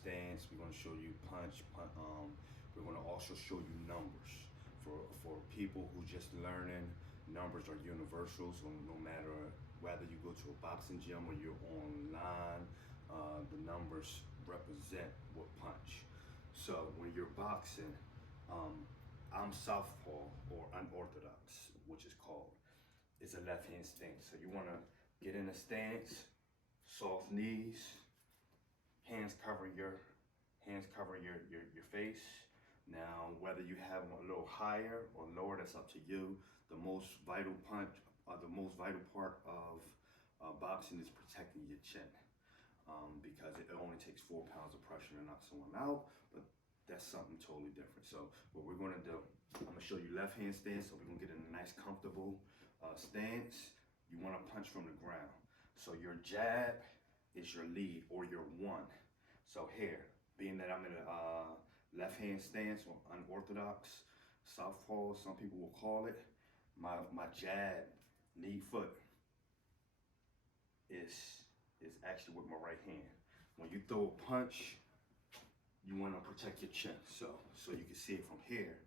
stance. We're going to show you punch. We're going to also show you numbers. For people who just learning, numbers are universal. So no matter whether you go to a boxing gym or you're online, the numbers represent what punch. So when you're boxing, I'm southpaw or unorthodox, which is called. It's a left hand stance. So you want to get in a stance, soft knees, hands cover your face. Now, whether you have them a little higher or lower, that's up to you. The most vital punch, the most vital part of boxing is protecting your chin, because it only takes 4 pounds of pressure to knock someone out. But that's something totally different. So what we're gonna do, I'm gonna show you left hand stance. So we're gonna get in a nice, comfortable stance. You wanna punch from the ground. So your jab is your lead or your one. So here, being that I'm in a left hand stance or unorthodox, southpaw, some people will call it, my jab, lead foot, is actually with my right hand. When you throw a punch, you want to protect your chin. So you can see it from here.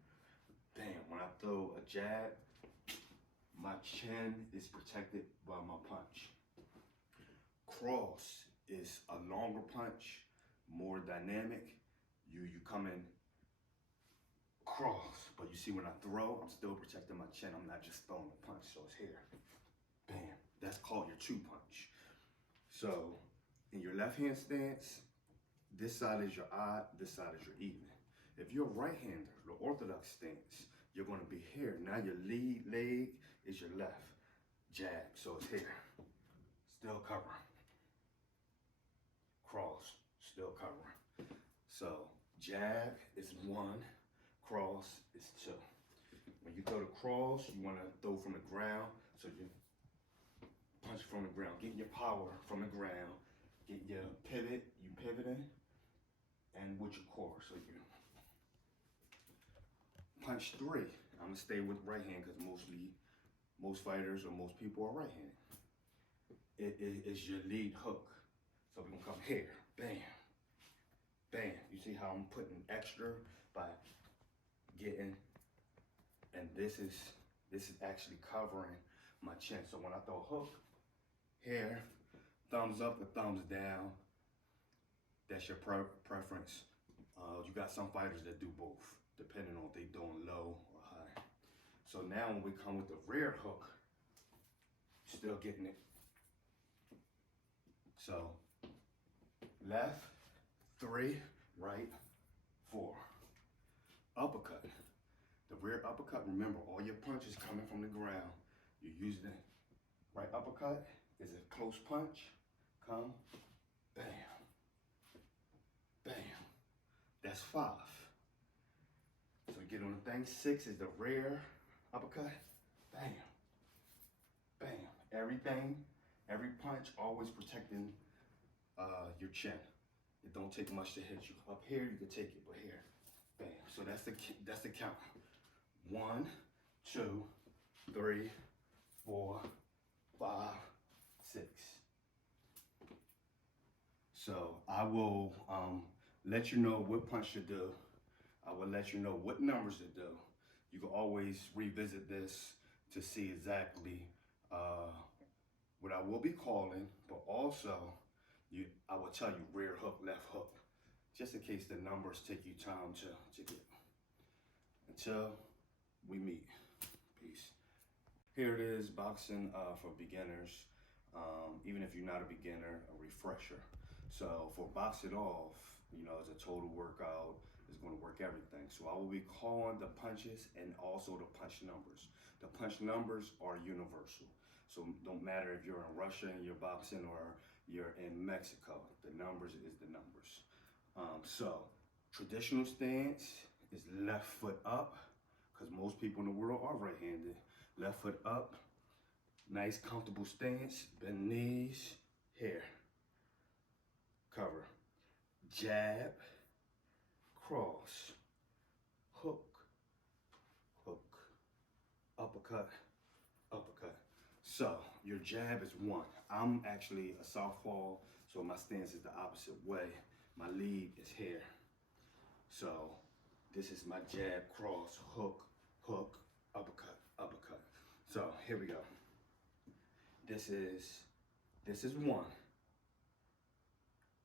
Bam, when I throw a jab, my chin is protected by my punch. Cross is a longer punch, more dynamic. You come in cross, but you see when I throw, I'm still protecting my chin. I'm not just throwing a punch, so it's here. Bam, that's called your two punch. So in your left hand stance, this side is your odd, this side is your even. If you're a right-hander, the orthodox stance, you're gonna be here. Now your lead leg is your left jab, so it's here. Still covering. Cross, still covering. So jab is 1, cross is 2. When you throw the cross, you wanna throw from the ground, so you punch from the ground. Get your power from the ground. Get your pivot, you pivoting, and with your core. So you punch 3. I'm gonna stay with right hand because most fighters or most people are right handed. It is your lead hook. So we're gonna come here, bam, bam. You see how I'm putting extra by getting, and this is actually covering my chin. So when I throw a hook here, thumbs up or thumbs down, that's your preference. You got some fighters that do both, depending on if they doing low or high. So now when we come with the rear hook, still getting it. So left, 3, right, 4. Uppercut. The rear uppercut, remember, all your punches coming from the ground. You're using it. Right uppercut is a close punch. Come, bam, bam. That's 5. So get on the thing. 6 is the rear uppercut. Bam, bam. Everything, every punch always protecting your chin. It don't take much to hit you. Up here, you can take it, but here, bam. So that's the count. 1, 2, 3, 4, 5, 6. So I will let you know what punch to do. I will let you know what numbers to do. You can always revisit this to see exactly what I will be calling, but also I will tell you rear hook, left hook, just in case the numbers take you time to get. Until we meet, peace. Here it is, boxing for beginners. Even if you're not a beginner, a refresher. So for Box It Off, it's a total workout. It's going to work everything. So I will be calling the punches and also the punch numbers. The punch numbers are universal. So don't matter if you're in Russia and you're boxing or you're in Mexico. The numbers is the numbers. So traditional stance is left foot up, because most people in the world are right-handed. Left foot up, nice comfortable stance, bend knees, here, cover, jab, cross, hook, hook, uppercut, uppercut. So your jab is 1. I'm actually a southpaw, so my stance is the opposite way. My lead is here. So this is my jab, cross, hook, hook, uppercut, uppercut. So here we go. This is one,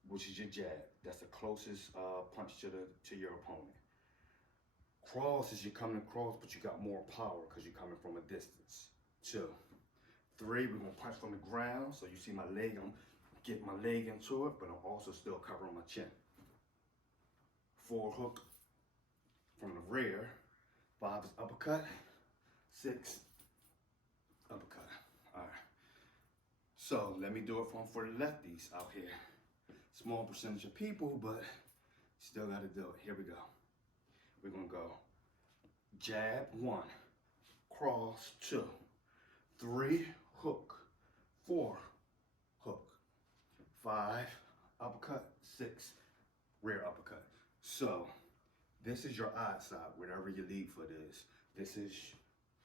which is your jab. That's the closest punch to your opponent. Cross is you're coming across, but you got more power because you're coming from a distance. 2, 3, we're gonna punch from the ground. So you see my leg, I'm getting my leg into it, but I'm also still covering my chin. 4, hook from the rear. 5 is uppercut. 6, uppercut. All right. So let me do it for the lefties out here. Small percentage of people, but still gotta do it. Here we go. We're gonna go jab 1, cross 2, 3, hook, 4, hook, 5, uppercut, 6, rear uppercut. So this is your odd side, whatever your lead foot is. This is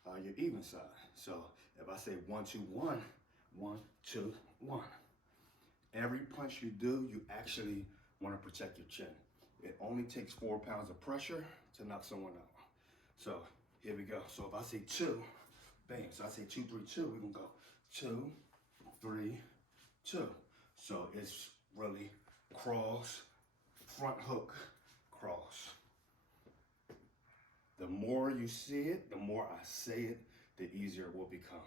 your even side. So if I say 1, 2, 1, 1, 2, 1. Every punch you do, you actually want to protect your chin. It only takes 4 pounds of pressure to knock someone out. So here we go. So if I say 2, bam. So I say 2, 3, 2. We're gonna go 2, 3, 2. So it's really cross, front hook, cross. The more you see it, the more I say it, the easier it will become.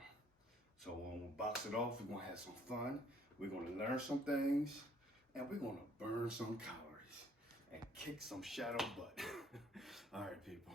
So when we box it off, we're gonna have some fun. We're gonna learn some things, and we're gonna burn some calories and kick some shadow butt. All right, people.